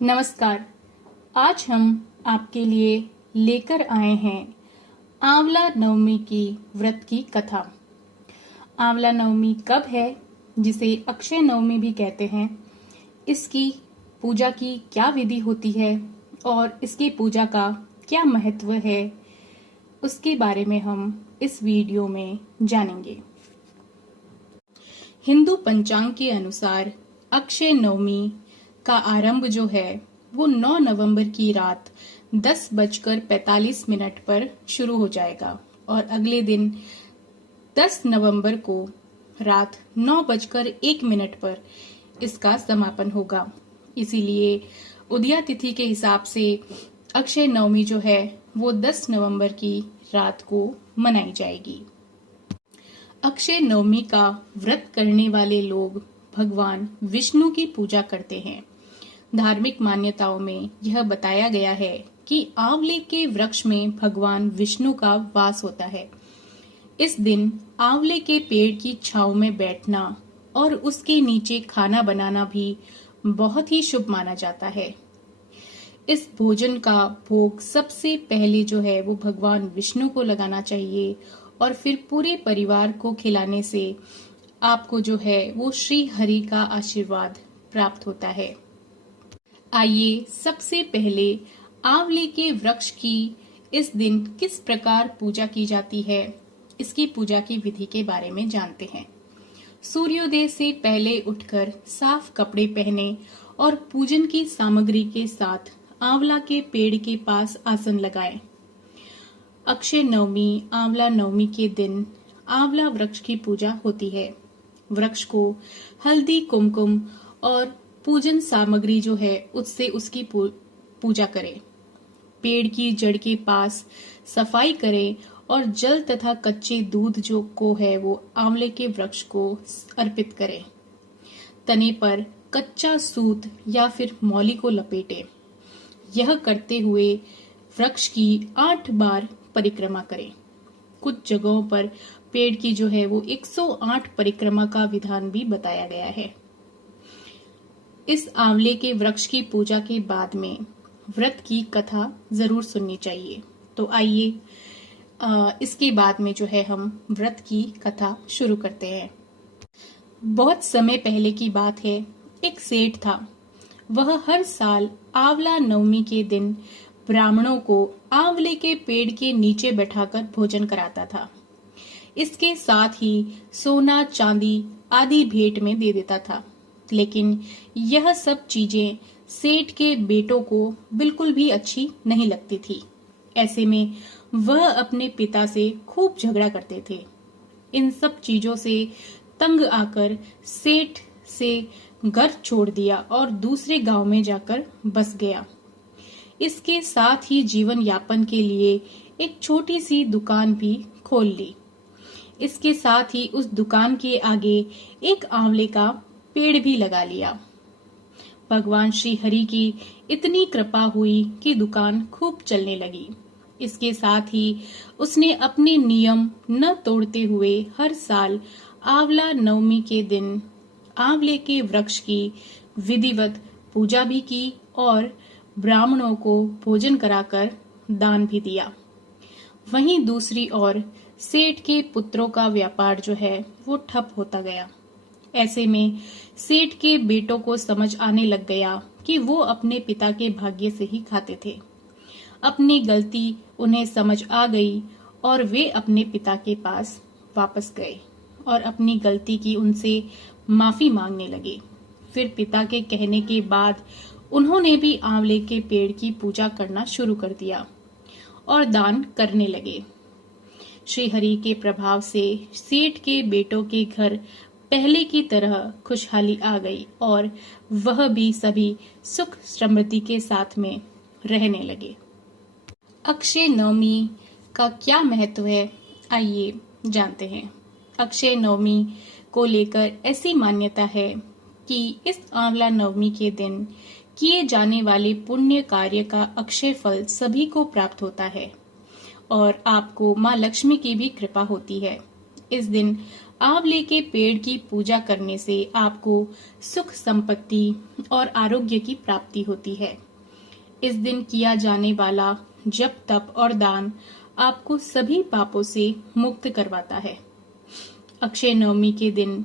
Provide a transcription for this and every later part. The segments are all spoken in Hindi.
नमस्कार। आज हम आपके लिए लेकर आए हैं आंवला नवमी की व्रत की कथा। आंवला नवमी कब है, जिसे अक्षय नवमी भी कहते हैं, इसकी पूजा की क्या विधि होती है और इसकी पूजा का क्या महत्व है, उसके बारे में हम इस वीडियो में जानेंगे। हिंदू पंचांग के अनुसार अक्षय नवमी का आरंभ जो है वो 9 नवंबर की रात 10:45 पर शुरू हो जाएगा और अगले दिन 10 नवंबर को रात 9:01 पर इसका समापन होगा। इसीलिए उदया तिथि के हिसाब से अक्षय नवमी जो है वो 10 नवंबर की रात को मनाई जाएगी। अक्षय नवमी का व्रत करने वाले लोग भगवान विष्णु की पूजा करते हैं। धार्मिक मान्यताओं में यह बताया गया है कि आंवले के वृक्ष में भगवान विष्णु का वास होता है। इस दिन आंवले के पेड़ की छांव में बैठना और उसके नीचे खाना बनाना भी बहुत ही शुभ माना जाता है। इस भोजन का भोग सबसे पहले जो है वो भगवान विष्णु को लगाना चाहिए और फिर पूरे परिवार को खिलाने से आपको जो है वो श्री हरि का आशीर्वाद प्राप्त होता है। आइए सबसे पहले आंवले के वृक्ष की इस दिन किस प्रकार पूजा की जाती है, इसकी पूजा की विधि के बारे में जानते हैं। सूर्योदय से पहले उठकर साफ कपड़े पहने और पूजन की सामग्री के साथ आंवला के पेड़ के पास आसन लगाएं। अक्षय नवमी आंवला नवमी के दिन आंवला वृक्ष की पूजा होती है। वृक्ष को हल्दी, कुमकुम और पूजन सामग्री जो है उससे उसकी पूजा करें। पेड़ की जड़ के पास सफाई करें और जल तथा कच्चे दूध जो को है वो आंवले के वृक्ष को अर्पित करें। तने पर कच्चा सूत या फिर मौली को लपेटें। यह करते हुए वृक्ष की 8 बार परिक्रमा करें। कुछ जगहों पर पेड़ की जो है वो 108 परिक्रमा का विधान भी बताया गया है। इस आंवले के वृक्ष की पूजा के बाद में व्रत की कथा जरूर सुननी चाहिए। तो आइए इसके बाद में जो है हम व्रत की कथा शुरू करते हैं। बहुत समय पहले की बात है, एक सेठ था। वह हर साल आंवला नवमी के दिन ब्राह्मणों को आंवले के पेड़ के नीचे बैठाकर भोजन कराता था। इसके साथ ही सोना, चांदी आदि भेंट में दे देता था। लेकिन यह सब चीजें सेठ के बेटों को बिल्कुल भी अच्छी नहीं लगती थी। ऐसे में वह अपने पिता से खूब झगड़ा करते थे। इन सब चीजों से तंग आकर सेठ से घर छोड़ दिया और दूसरे गांव में जाकर बस गया। इसके साथ ही जीवन यापन के लिए एक छोटी सी दुकान भी खोल ली। इसके साथ ही उस दुकान के आगे एक आंवले का पेड़ भी लगा लिया। भगवान श्री हरि की इतनी कृपा हुई कि दुकान खूब चलने लगी। इसके साथ ही उसने अपने नियम न तोड़ते हुए हर साल आंवला नवमी के दिन आंवले के वृक्ष की विधिवत पूजा भी की और ब्राह्मणों को भोजन कराकर दान भी दिया। वहीं दूसरी ओर सेठ के पुत्रों का व्यापार जो है वो ठप होता गया। ऐसे में सेठ के बेटों को समझ आने लग गया कि वो अपने पिता के भाग्य से ही खाते थे। अपनी गलती उन्हें समझ आ गई और वे अपने पिता के पास वापस गए और अपनी गलती की उनसे माफी मांगने लगे। फिर पिता के कहने के बाद उन्होंने भी आंवले के पेड़ की पूजा करना शुरू कर दिया और दान करने लगे। श्री हरि के प्रभाव से सेठ के बेटों के घर पहले की तरह खुशहाली आ गई और वह भी सभी सुख समृद्धि के साथ में रहने लगे। अक्षय नवमी का क्या महत्व है, आइए जानते हैं। अक्षय नवमी को लेकर ऐसी मान्यता है कि इस आंवला नवमी के दिन किए जाने वाले पुण्य कार्य का अक्षय फल सभी को प्राप्त होता है और आपको माँ लक्ष्मी की भी कृपा होती है। इस दिन आंवले के पेड़ की पूजा करने से आपको सुख संपत्ति और आरोग्य की प्राप्ति होती है। इस दिन किया जाने वाला जप तप और दान आपको सभी पापों से मुक्त करवाता है। अक्षय नवमी के दिन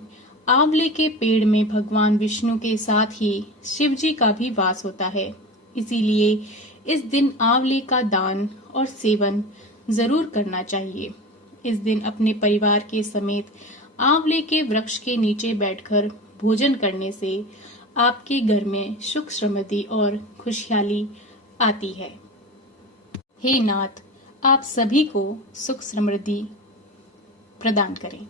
आंवले के पेड़ में भगवान विष्णु के साथ ही शिव जी का भी वास होता है। इसीलिए इस दिन आंवले का दान और सेवन जरूर करना चाहिए। इस दिन अपने परिवार के समेत आंवले के वृक्ष के नीचे बैठकर भोजन करने से आपके घर में सुख समृद्धि और खुशहाली आती है। हे नाथ, आप सभी को सुख समृद्धि प्रदान करें।